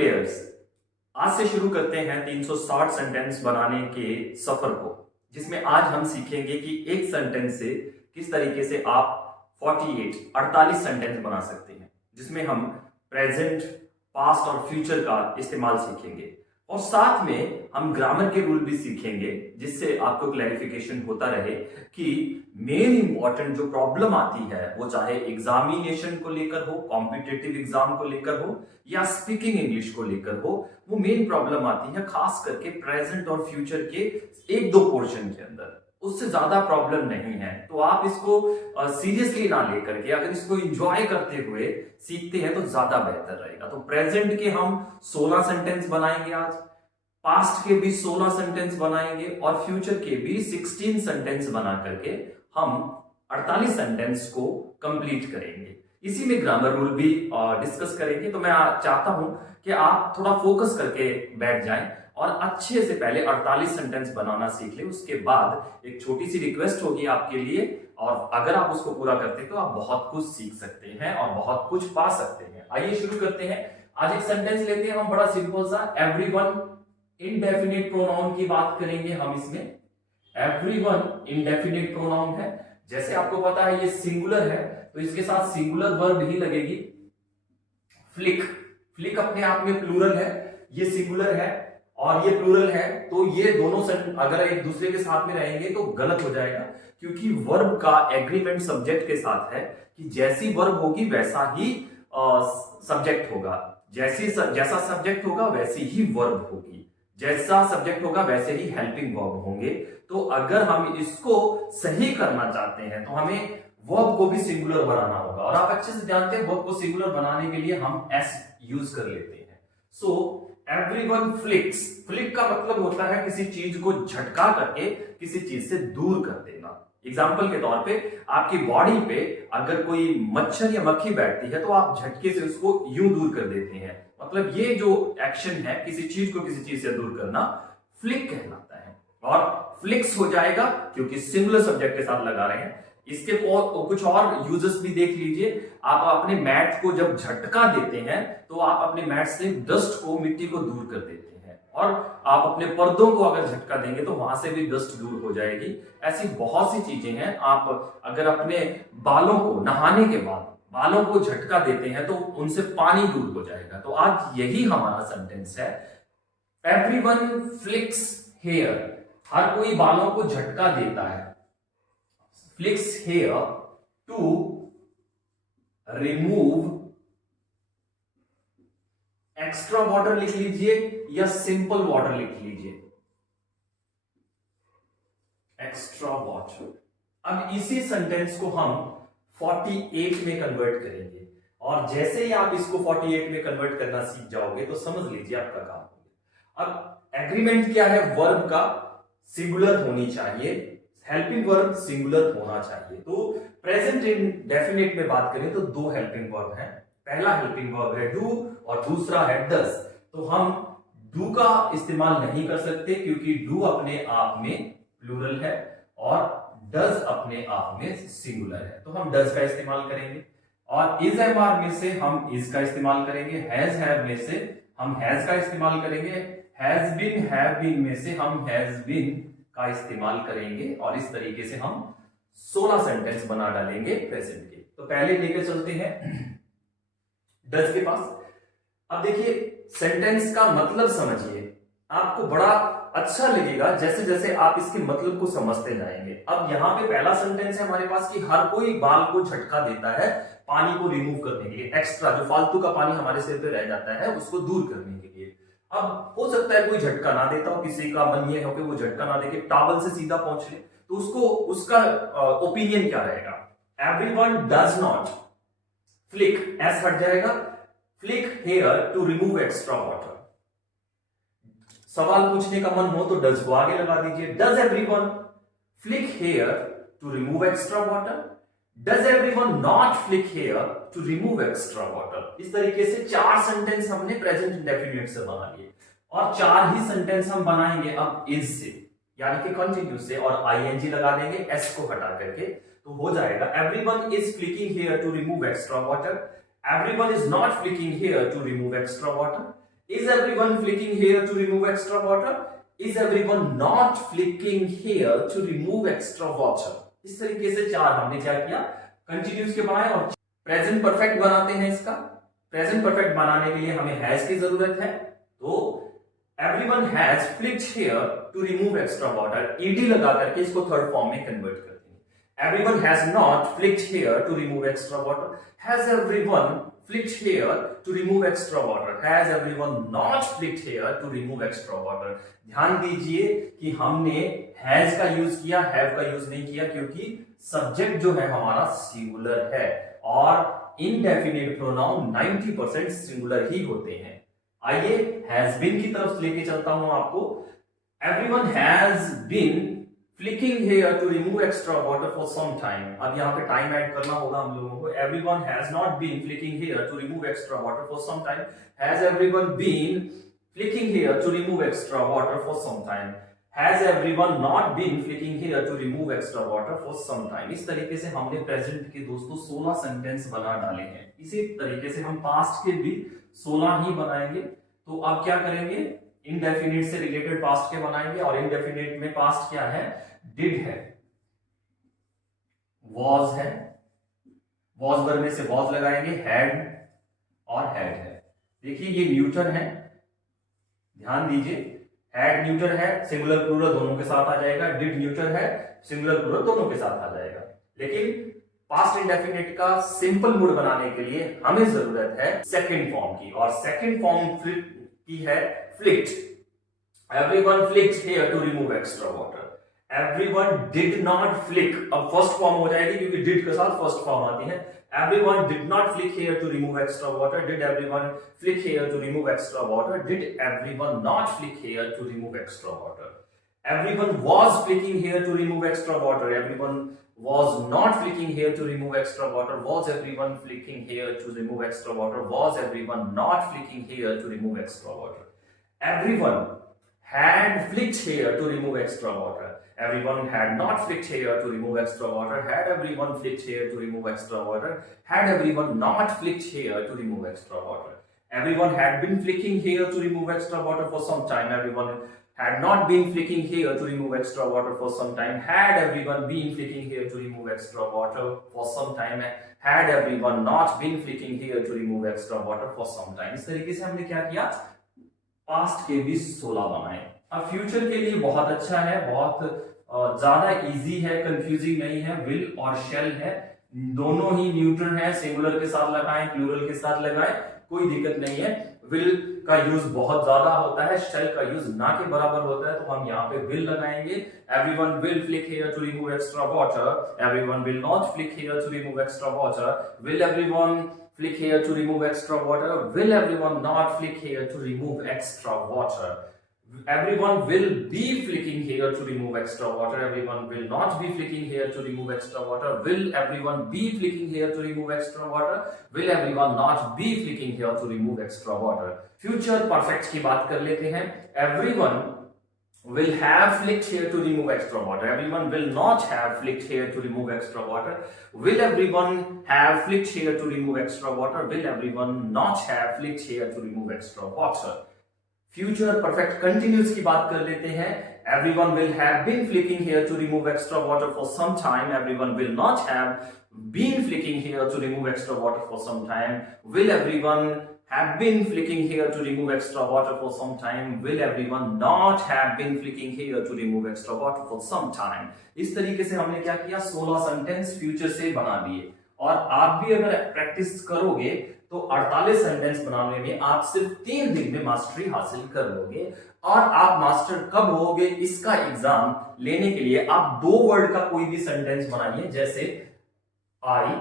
Players, आज से शुरू करते हैं 360 सेंटेंस बनाने के सफर को, जिसमें आज हम सीखेंगे कि एक सेंटेंस से किस तरीके से आप 48 सेंटेंस बना सकते हैं, जिसमें हम प्रेजेंट, पास्ट और फ्यूचर का इस्तेमाल सीखेंगे और साथ में हम ग्रामर के रूल भी सीखेंगे, जिससे आपको क्लैरिफिकेशन होता रहे कि मेन इंपॉर्टेंट जो प्रॉब्लम आती है वो चाहे एग्जामिनेशन को लेकर हो, कॉम्पिटिटिव एग्जाम को लेकर हो या स्पीकिंग इंग्लिश को लेकर हो, वो मेन प्रॉब्लम आती है खास करके प्रेजेंट और फ्यूचर के एक दो पोर्शन के अंदर। उससे ज्यादा प्रॉब्लम नहीं है, तो आप इसको सीरियसली ना लेकर के अगर इसको एंजॉय करते हुए सीखते हैं तो ज्यादा बेहतर रहेगा। तो प्रेजेंट के हम 16 सेंटेंस बनाएंगे आज, पास्ट के भी 16 सेंटेंस बनाएंगे और फ्यूचर के भी 16 सेंटेंस बना करके हम 48 सेंटेंस को कंप्लीट करेंगे। इसी में ग्रामर रूल भी डिस्कस करेंगे। तो मैं चाहता हूं कि आप थोड़ा फोकस करके बैठ जाएं और अच्छे से पहले 48 सेंटेंस बनाना सीख लें। उसके बाद एक छोटी सी रिक्वेस्ट होगी आपके लिए, और अगर आप उसको पूरा करते हैं तो आप बहुत कुछ सीख सकते हैं और बहुत कुछ पा सकते हैं। आइए शुरू करते हैं। आज एक सेंटेंस लेते हैं हम, बड़ा सिंपल सा, एवरीवन इंडेफिनिट प्रोनाउन की बात करेंगे हम इसमें। एवरीवन इंडेफिनिट प्रोनाउन है, जैसे आपको पता है ये सिंगुलर है तो इसके साथ सिंगुलर वर्ब ही लगेगी। फ्लिक, फ्लिक अपने आप में प्लूरल है, ये सिंगुलर है और ये प्लूरल है, तो ये दोनों अगर एक दूसरे के साथ में रहेंगे तो गलत हो जाएगा, क्योंकि वर्ब का एग्रीमेंट सब्जेक्ट के साथ है कि जैसी वर्ब होगी वैसा ही सब्जेक्ट होगा, जैसा सब्जेक्ट होगा वैसी ही वर्ब होगी, जैसा सब्जेक्ट होगा वैसे ही हेल्पिंग वर्ब होंगे। तो अगर हम इसको सही करना चाहते हैं तो हमें वर्ब को भी सिंगुलर बनाना होगा, और आप अच्छे से जानते हैं वर्ब को सिंगुलर बनाने के लिए हम एस यूज कर लेते हैं। सो एवरीवन फ्लिक्स, फ्लिक का मतलब होता है किसी चीज को झटका करके किसी चीज से दूर कर देना। एग्जाम्पल के तौर पे आपकी बॉडी पे अगर कोई मच्छर या मक्खी बैठती है तो आप झटके से उसको यूं दूर कर देते हैं, मतलब ये जो एक्शन है किसी चीज को किसी चीज से दूर करना, फ्लिक कहलाता है। और फ्लिक्स हो जाएगा क्योंकि सिंगुलर सब्जेक्ट के साथ लगा रहे हैं। इसके कुछ और यूजेस भी देख लीजिए। आप अपने मैट को जब झटका देते हैं तो आप अपने मैट से डस्ट को, मिट्टी को दूर कर देते हैं, और आप अपने पर्दों को अगर झटका देंगे तो वहां से भी डस्ट दूर हो जाएगी। ऐसी बहुत सी चीजें हैं। आप अगर अपने बालों को नहाने के बाद बालों को झटका देते हैं तो उनसे पानी दूर हो जाएगा। तो आज यही हमारा सेंटेंस है, एवरीवन फ्लिक्स हेयर, हर कोई बालों को झटका देता है। Flicks hair to remove extra water लिख लीजिए या सिंपल वाटर लिख लीजिए, एक्स्ट्रा वाटर। अब इसी सेंटेंस को हम 48 में कन्वर्ट करेंगे, और जैसे ही आप इसको 48 में कन्वर्ट करना सीख जाओगे तो समझ लीजिए आपका काम हो गया। अब एग्रीमेंट क्या है, वर्ब का सिंगुलर होनी चाहिए, हेल्पिंग वर्ब सिंगुलर होना चाहिए। तो प्रेजेंट इंडेफिनिट में बात करें तो दो हेल्पिंग वर्ब हैं। पहला हेल्पिंग वर्ब है डू और दूसरा है डज। तो हम डू का इस्तेमाल नहीं कर सकते क्योंकि डू अपने आप में प्लूरल है और डज अपने आप में सिंगुलर है, तो हम डज का इस्तेमाल करेंगे। और इज एम आर में से हम इज का इस्तेमाल करेंगे, हैज हैव में से हम हैज का इस्तेमाल करेंगे, हैज बीन हैव बीन में से हम हैज बीन का इस्तेमाल करेंगे, और इस तरीके से हम 16 सेंटेंस बना डालेंगे प्रेजेंट के। तो पहले लेकर चलते हैं डज के पास। अब देखिए सेंटेंस का मतलब समझिए, आपको बड़ा अच्छा लगेगा जैसे जैसे आप इसके मतलब को समझते जाएंगे। अब यहाँ पे पहला सेंटेंस है हमारे पास कि हर कोई बाल को झटका देता है पानी को रिमूव करने के लिए, एक्स्ट्रा जो फालतू का पानी हमारे सिर पे रह जाता है उसको दूर करने के लिए। अब हो सकता है कोई झटका ना देता हो, किसी का मन ये हो कि वो झटका ना देके टॉवल से सीधा पहुंच ले, तो उसको उसका ओपिनियन क्या रहेगा, everyone does not flick, S हट जाएगा, flick hair to remove extra water. सवाल पूछने का मन हो तो डज को आगे लगा दीजिए, does everyone flick hair to remove extra water, does everyone not flick hair to remove extra water. इस तरीके से 4 सेंटेंस हमने प्रेजेंट इंडेफिनिट से बना लिए, और 4 ही सेंटेंस हम बनाएंगे अब इज से, यानी कि कंटिन्यूस से, और आईएनजी लगा देंगे एस को हटा करके, तो हो जाएगा everyone is flicking hair to remove extra water, everyone is not flicking here to remove extra water, Is everyone flicking here to remove extra water? Is everyone not flicking here to remove extra water? इस तरीके से चार हमने क्या किया, continuous के बनाए और प्रेजेंट परफेक्ट बनाते हैं। इसका प्रेजेंट परफेक्ट बनाने के लिए हमें हैज की जरूरत है, तो everyone has flicked here to remove extra water, ED लगा करके इसको थर्ड फॉर्म में कन्वर्ट करते हैं। Everyone has not flicked here to remove extra water, has everyone flicked here to remove extra water, has everyone not flicked here to remove extra water? ध्यान दीजिए कि हमने has का यूज किया, have का यूज नहीं किया, क्योंकि सब्जेक्ट जो है हमारा सिंगुलर है और इनडेफिनिट प्रोनाउन 90% सिंगुलर ही होते हैं। आइए has been की तरफ लेके चलता हूं आपको। Everyone has been flicking here to remove extra water for some time। अब यहाँ पे टाइम ऐड करना होगा हम लोगों को। Everyone has not been flicking here to remove extra water for some time। Has everyone been flicking here to remove extra water for some time? Has everyone not been flicking here to remove extra water for some time? इस तरीके से हमने present के दोस्तों 16 sentence बना डाले हैं। इसी तरीके से हम पास्ट के भी 16 ही बनाएंगे। तो आप क्या करेंगे, इनडेफिनिट से रिलेटेड पास्ट के बनाएंगे, और इनडेफिनिट में पास्ट क्या है, डिड है, वॉज है, वॉज वर्ब से वॉज लगाएंगे, हैड और हैड है। देखिए ये न्यूटर है, ध्यान दीजिए, हैड न्यूटर है, सिंगुलर प्लूरल दोनों के साथ आ जाएगा, डिड न्यूटर है, सिंगुलर प्लूरल दोनों के साथ आ जाएगा। लेकिन पास्ट इंडेफिनिट का सिंपल मूड बनाने के लिए हमें जरूरत है सेकंड फॉर्म की, और सेकंड फॉर्म की है flicked. Everyone flicked here to remove extra water. Everyone did not flick, अब फर्स्ट फॉर्म हो जाएगी क्योंकि did के साथ फर्स्ट फॉर्म आती है। Everyone did not flick here to remove extra water. Did everyone flick here to remove extra water? Did everyone not flick here to remove extra water? Everyone was flicking here to remove extra water. Everyone was not flicking here to remove extra water. Was everyone flicking here to remove extra water? Was everyone not flicking here to remove extra water? Everyone had flicked here to remove extra water. Everyone had not flicked here to remove extra water. Had everyone flicked here to remove extra water? Had everyone not flicked here to remove extra water? Everyone had been flicking here to remove extra water for some time. Everyone had not been flicking here to remove extra water for some time. Had everyone been flicking here to remove extra water for some time? Had everyone not been flicking here to remove extra water for some time? इस तरीके से हमने क्या किया, past के भी 16 बनाए। अब फ्यूचर के लिए बहुत अच्छा है, बहुत ज्यादा इजी है, कंफ्यूजिंग नहीं है। विल और शेल है, दोनों ही न्यूट्रल है, सिंगुलर के साथ लगाएं, प्लूरल के साथ लगाएं, कोई दिक्कत नहीं है। विल का यूज बहुत ज्यादा होता है, शेल का यूज ना के बराबर होता है, तो हम यहाँ पे विल लगाएंगे। Everyone will flick here to remove extra water. Everyone will not flick here to remove extra water. Will everyone flick here to remove extra water? Will everyone not flick here to remove extra water? Everyone will be flicking here to remove extra water. Everyone will not be flicking here to remove extra water. Will everyone be flicking here to remove extra water? Will everyone not be flicking here to remove extra water? Future perfect की बात कर लेते हैं। Everyone will have flicked here to remove extra water. Everyone will not have flicked here to remove extra water. Will everyone have flicked here to remove extra water? Will everyone not have flicked here to remove extra water? Future perfect continuous की बात कर लेते हैं। Everyone will have been flicking here to remove extra water for some time. Everyone will not have been flicking here to remove extra water for some time. Will everyone have been flicking here to remove extra water for some time? Will everyone not have been flicking here to remove extra water for some time? इस तरीके से हमने क्या किया, 16 sentence future से बना दिए। और आप भी अगर प्रैक्टिस करोगे तो 48 सेंटेंस बनाने में आप सिर्फ 3 दिन में मास्टरी हासिल कर लोगे। और आप मास्टर कब होगे, इसका एग्जाम लेने के लिए आप 2 वर्ड का कोई भी सेंटेंस बनाइए, जैसे आई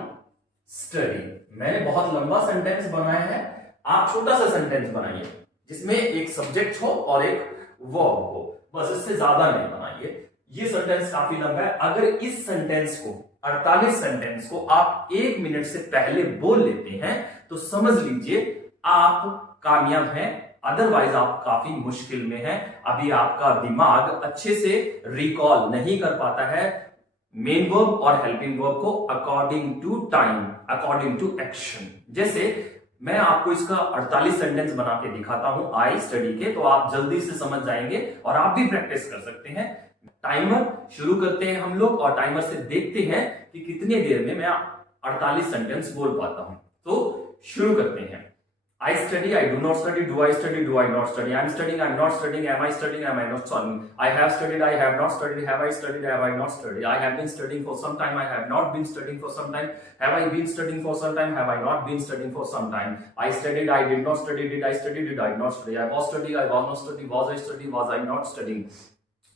स्टडी। मैंने बहुत लंबा सेंटेंस बनाया है, आप छोटा सा सेंटेंस बनाइए जिसमें एक सब्जेक्ट हो और एक वर्ब हो, बस इससे ज्यादा नहीं बनाइए। ये सेंटेंस काफी लंबा है। अगर इस सेंटेंस को 48 सेंटेंस को आप 1 मिनट से पहले बोल लेते हैं तो समझ लीजिए आप कामयाब हैं, अदरवाइज आप काफी मुश्किल में हैं। अभी आपका दिमाग अच्छे से रिकॉल नहीं कर पाता है मेन वर्ब और हेल्पिंग वर्ब को according to time, according to action. जैसे मैं आपको इसका 48 सेंटेंस बना के दिखाता हूं आई स्टडी के, तो आप जल्दी से समझ जाएंगे और आप भी प्रैक्टिस कर सकते हैं। टाइमर शुरू करते हैं हम लोग और टाइमर से देखते हैं कि कितनी देर में मैं 48 सेंटेंस बोल पाता हूं। तो शुरू करते हैं। I study, I do not study, do I study, do I not study, I'm studying, I'm not studying, am I studying, am I not studying, I have studied, I have not studied, have I studied, have I not studied, I have been studying for some time, I have not been studying for some time, have I been studying for some time, have I not been studying for some time, I studied, I did not study, did I study, did I not study, I was studying, I was not studying, was I studying, was I not studying,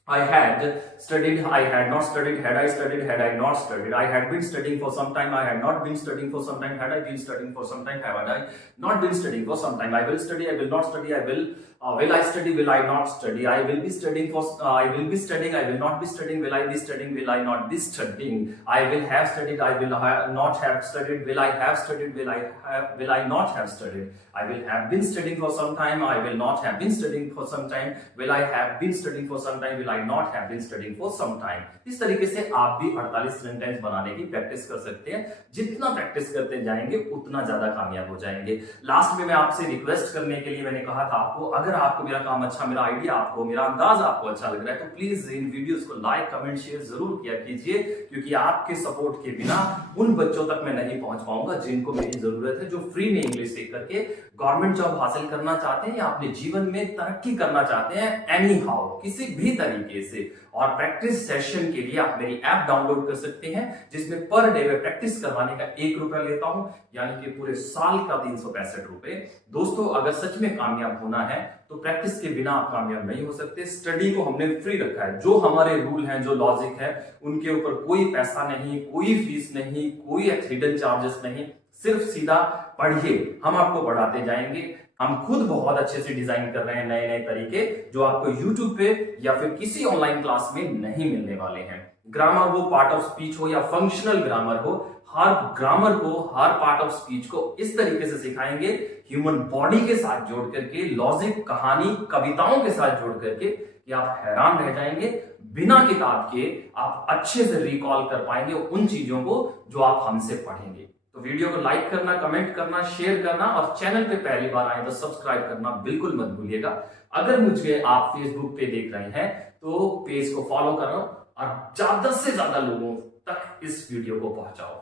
I had studied, I had not studied, had I studied, had I not studied, I had been studying for some time, I had not been studying for some time, had I been studying for some time, have I not been studying for some time, I will study, I will not study, I will I study, will I not study, I will be studying for, I will be studying, I will not be studying, will I be studying, will I not be studying, I will have studied, I will not have studied, will I have studied, will I not have studied, I will have been studying for some time, I will not have been studying for some time, will I have been studying for some time, will I not have been studying for some time। इस तरीके से आप भी 48 sentence बनाने की practice कर सकते हैं। जितना प्रैक्टिस करते जाएंगे उतना ज्यादा कामयाब हो जाएंगे। लास्ट में मैं आपसे रिक्वेस्ट करने के लिए मैंने कहा था आपको, अगर आपको मेरा काम अच्छा, मेरा आइडिया आपको, मेरा अंदाज आपको अच्छा लग रहा है तो प्लीज इन वीडियोस को लाइक, कमेंट, शेयर जरूर किया कीजिए, क्योंकि आपके सपोर्ट के बिना उन बच्चों तक मैं नहीं पहुंच पाऊंगा जिनको मेरी जरूरत है, जो फ्री में इंग्लिश सीख करके गवर्नमेंट जॉब हासिल करना चाहते हैं या अपने जीवन में तरक्की करना चाहते हैं एनी हाउ, किसी भी तरीके से। और प्रैक्टिस सेशन के लिए आप मेरी ऐप डाउनलोड कर सकते हैं, जिसमें पर डे में प्रैक्टिस करवाने का 1 रुपया लेता हूं, यानी कि पूरे साल का 365 रुपए। दोस्तों, अगर सच में कामयाब होना है तो प्रैक्टिस के बिना आप कामयाब नहीं हो सकते। स्टडी को हमने फ्री रखा है, जो हमारे रूल हैं, जो लॉजिक है, उनके ऊपर कोई पैसा नहीं, कोई फीस नहीं, कोई हिडन चार्जेस नहीं, सिर्फ सीधा पढ़िए, हम आपको बढ़ाते जाएंगे। हम खुद बहुत अच्छे से डिजाइन कर रहे हैं नए नए तरीके, जो आपको YouTube पे या फिर किसी ऑनलाइन क्लास में नहीं मिलने वाले हैं। ग्रामर हो, पार्ट ऑफ स्पीच हो या फंक्शनल ग्रामर हो, हर ग्रामर को, हर पार्ट ऑफ स्पीच को इस तरीके से सिखाएंगे, ह्यूमन बॉडी के साथ जोड़ करके, लॉजिक, कहानी, कविताओं के साथ जोड़ करके, कि आप हैरान रह जाएंगे। बिना किताब के आप अच्छे से रिकॉल कर पाएंगे उन चीजों को जो आप हमसे पढ़ेंगे। तो वीडियो को लाइक करना, कमेंट करना, शेयर करना और चैनल पे पहली बार आए तो सब्सक्राइब करना बिल्कुल मत भूलिएगा। अगर मुझे आप फेसबुक पे देख रहे हैं तो पेज को फॉलो करो और ज्यादा से ज्यादा लोगों तक इस वीडियो को पहुंचाओ।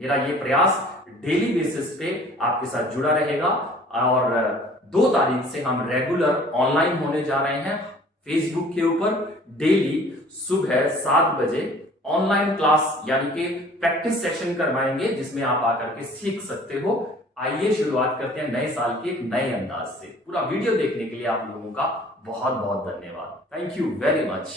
मेरा ये प्रयास डेली बेसिस पे आपके साथ जुड़ा रहेगा और 2 तारीख से हम रेगुलर ऑनलाइन होने जा रहे हैं फेसबुक के ऊपर। डेली सुबह 7 बजे ऑनलाइन क्लास यानी कि प्रैक्टिस सेशन करवाएंगे, जिसमें आप आकर के सीख सकते हो। आइए शुरुआत करते हैं नए साल के एक नए अंदाज से। पूरा वीडियो देखने के लिए आप लोगों का बहुत बहुत धन्यवाद। Thank you very much.